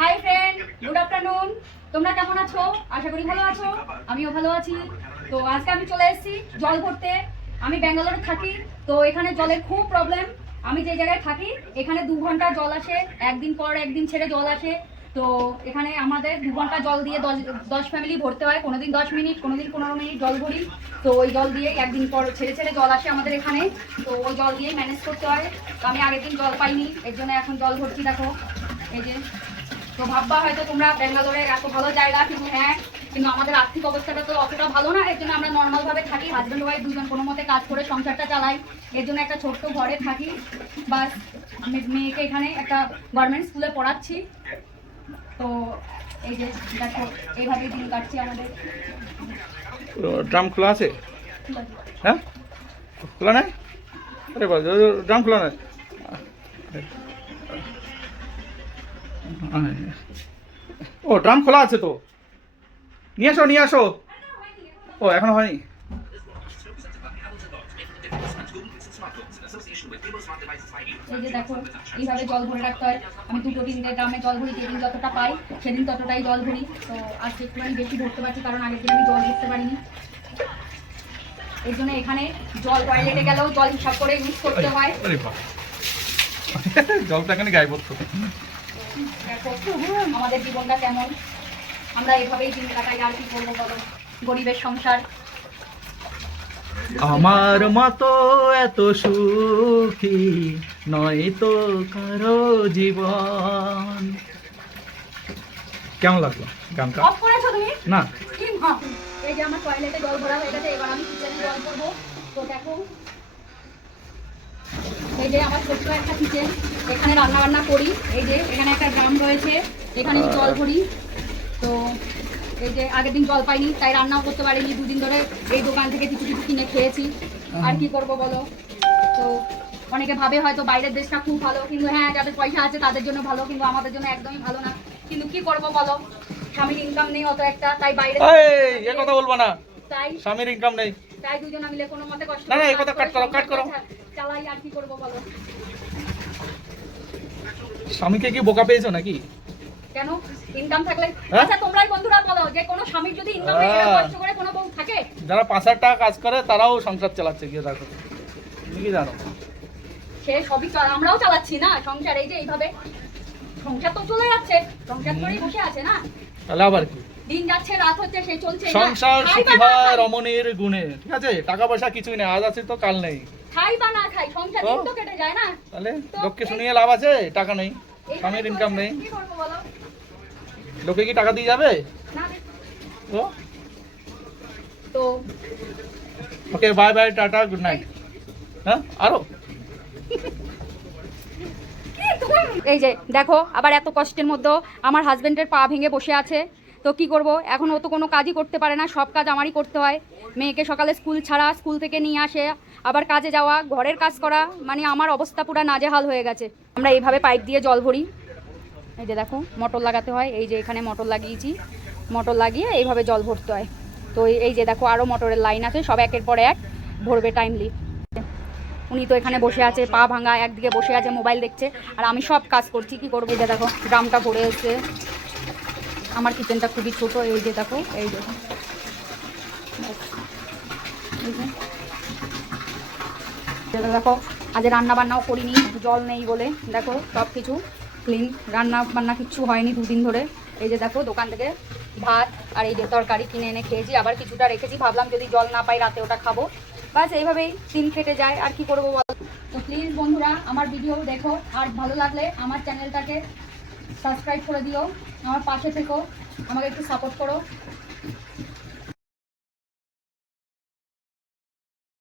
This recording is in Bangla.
Hi friend, good afternoon. তোমরা কেমন আছো? আশা করি ভালো আছো। আমিও ভালো আছি। তো আজকে আমি চলে এসেছি জল ভরতে। আমি ব্যাঙ্গালোরে থাকি, তো এখানে জলের খুব প্রবলেম। আমি যে জায়গায় থাকি এখানে 2 ঘন্টা জল আসে, একদিন পর একদিন ছেড়ে জল আসে। তো এখানে আমাদের 2 ঘন্টা জল দিয়ে 10 ফ্যামিলি ভরতে হয়। কোনোদিন 10 মিনিট, কোনোদিন 15 মিনিট জল ভরি। তো ওই জল দিয়ে একদিন পর ছেড়ে ছেড়ে জল আসে আমাদের এখানে। তো ওই জল দিয়েই ম্যানেজ করতে হয়। তো আমি আগের দিন জল পাইনি, এর জন্য এখন জল ভরছি। দেখো এই যে। তো ভাববা হয়তো তোমরা ব্যাঙ্গালোরের এত ভালো জায়গা, কিন্তু হ্যাঁ, কিন্তু আমাদের আর্থিক অবস্থাটা তো অতটা ভালো না। এর জন্য আমরা নর্মালভাবে থাকি, হাজব্যান্ড ওয়াইফ দুজন কোনো মতে কাজ করে সংসারটা চালাই। এর জন্য একটা ছোট্ট ঘরে থাকি। বাস মেয়েকে এখানে একটা গভর্নমেন্ট স্কুলে পড়াচ্ছি। তো এই যে দেখো, এইভাবে দিন কাটছি আমাদের। ড্রাম খোলা আছে? হ্যাঁ, খোলা নাই? আরে বাবা, ড্রাম খোলা নাই। ও, ড্রাম খোলা আছে তো, নিয়ে আসো নিয়ে আসো। ও, এখনো হয়নি। এই যে দেখো, এইভাবে জল ভরে রাখতে হয়। আমি 2-3 ড্রামে জল ভরি, যেদিন যতটা পাই সেদিন ততটাই জল ভরি। তো আজকে একটুখানি বেশি ভরতে পারছি, কারণ আগের দিন আমি জল ভরতে পারিনি। এর জন্য এখানে জল টয়লেটে গেলেও জল হিসাব করে ইউজ করতে হয়। জলটা এখানে গায়ে পড়তো। আমাদের জীবনটা কেমন, আমরা এভাবেই দিন কাটাই। আর কি করবো বলো, গরিবের সংসার। আমার মতো এত সুখী নয় তো কারো জীবন। কেমন লাগলো গানটা? অফ করেছো তুমি? না। এই যে আমার টয়লেটে জল ভরা হয়ে গেছে, এবার আমি কিচেনে জল করবো। তো দেখো, এই যে আমার ছোট্ট একটা কিচেন, এখানে রান্না বান্না করি। এই যে এখানে একটা ড্রাম রয়েছে, এখানে আমি জল ভরি। তো এই যে আগের দিন জল পাইনি, তাই রান্নাও করতে পারিনি। 2 দিন ধরে এই দোকান থেকে কিছু কিছু কিনে খেয়েছি। আর কি করব বলো। তো অনেকে ভাবে হয়তো বাইরের দেশটা খুব ভালো, কিন্তু হ্যাঁ, যাদের পয়সা আছে তাদের জন্য ভালো, কিন্তু আমাদের জন্য একদমই ভালো না। কিন্তু কি করব বলো, স্বামীর ইনকাম নেই অত একটা, তাই বাইরে এই কথা বলবো না। তাই স্বামীর ইনকাম নেই, তাই দুজনে মিলে কোনো মতে কষ্ট না, এই কথা কাট করো। চালাই। আর কি করব বলো। স্বামীকে কি বোকা পেয়েছো নাকি? কেন, ইনকাম থাকলে? আচ্ছা তোমরাই বন্ধুরা বলো, যে কোনো স্বামীর যদি ইনকাম নেই, এরকম কষ্ট করে কোনো বউ থাকে? যারা 5,000 টাকা কাজ করে তারাও সংসার চালাচ্ছে, গিয়ে দেখো। তুমি কি জানো? সে সবই আমরাও চালাচ্ছি না সংসার। এই যে এইভাবে সংসার তো চলে যাচ্ছে, সংসার করেই বসে আছে না। তাহলে আবার কি? দিন যাচ্ছে, রাত হচ্ছে, সে চলছে। সংসার সুখী হয় রমণীর গুণে, ঠিক আছে? টাকা পয়সা কিছুই নেই, আজ আছে তো কাল নেই। খাই বা না খাই, সংসার দিন তো কেটে যায় না। তাহলে লোককে শুনিয়ে লাভ আছে? টাকা নেই, স্বামীর ইনকাম নেই, কি করবো বলো। লোকে কি টাকা দিয়ে যাবে? না তো okay, bye bye, tata, good night. হ্যাঁ, আরো এই যে দেখো, আবার এত কষ্টের মধ্যে আমার হাজবেন্ডের পা ভেঙে বসে আছে। তো কি করব, এখন ও তো কোনো কাজই করতে পারে না, সব কাজ আমারই করতে হয়। মেয়েকে সকালে স্কুল ছাড়া, স্কুল থেকে নিয়ে আসে, আবার কাজে যাওয়া, ঘরের কাজ করা, মানে আমার অবস্থা পুরো নাজেহাল হয়ে গেছে। আমরা এইভাবে পাইপ দিয়ে জল ভরি। এই যে দেখো, মোটর লাগাতে হয়। এই যে এখানে মোটর লাগিয়েছি, মোটর লাগিয়ে এইভাবে জল ভরতে হয়। তো এই যে দেখো, আরও মোটরের লাইন আছে, সব একের পর এক ভরবে টাইমলি। উনি তো এখানে বসে আছে, পা ভাঙা, একদিকে বসে আছে, মোবাইল দেখছে, আর আমি সব কাজ করছি। কি করবো। এই যে দেখো, ড্রামটা ভরে এসছে। আমার কিচেনটা খুবই ছোট। এই যে দেখো, এই দেখো, দেখো আজ রান্না বান্নাও করিনি, জল নেই বলে। দেখো সব কিছু ক্লিন, রান্না বান্না কিচ্ছু হয়নি 2 দিন ধরে। এই যে দেখো, দোকান থেকে ভাত আর এই যে তরকারি কিনে এনে খেয়েছি, আবার কিছুটা রেখেছি, ভাবলাম যদি জল না পাই রাতে ওটা খাবো। বাস এইভাবেই দিন কেটে যায়। আর কি করবো বলো। তো প্লিজ বন্ধুরা, আমার ভিডিও দেখো, আর ভালো লাগলে আমার চ্যানেলটাকে সাবস্ক্রাইব করে দিও, আমার পাশে থেকো, আমাকে একটু সাপোর্ট করো।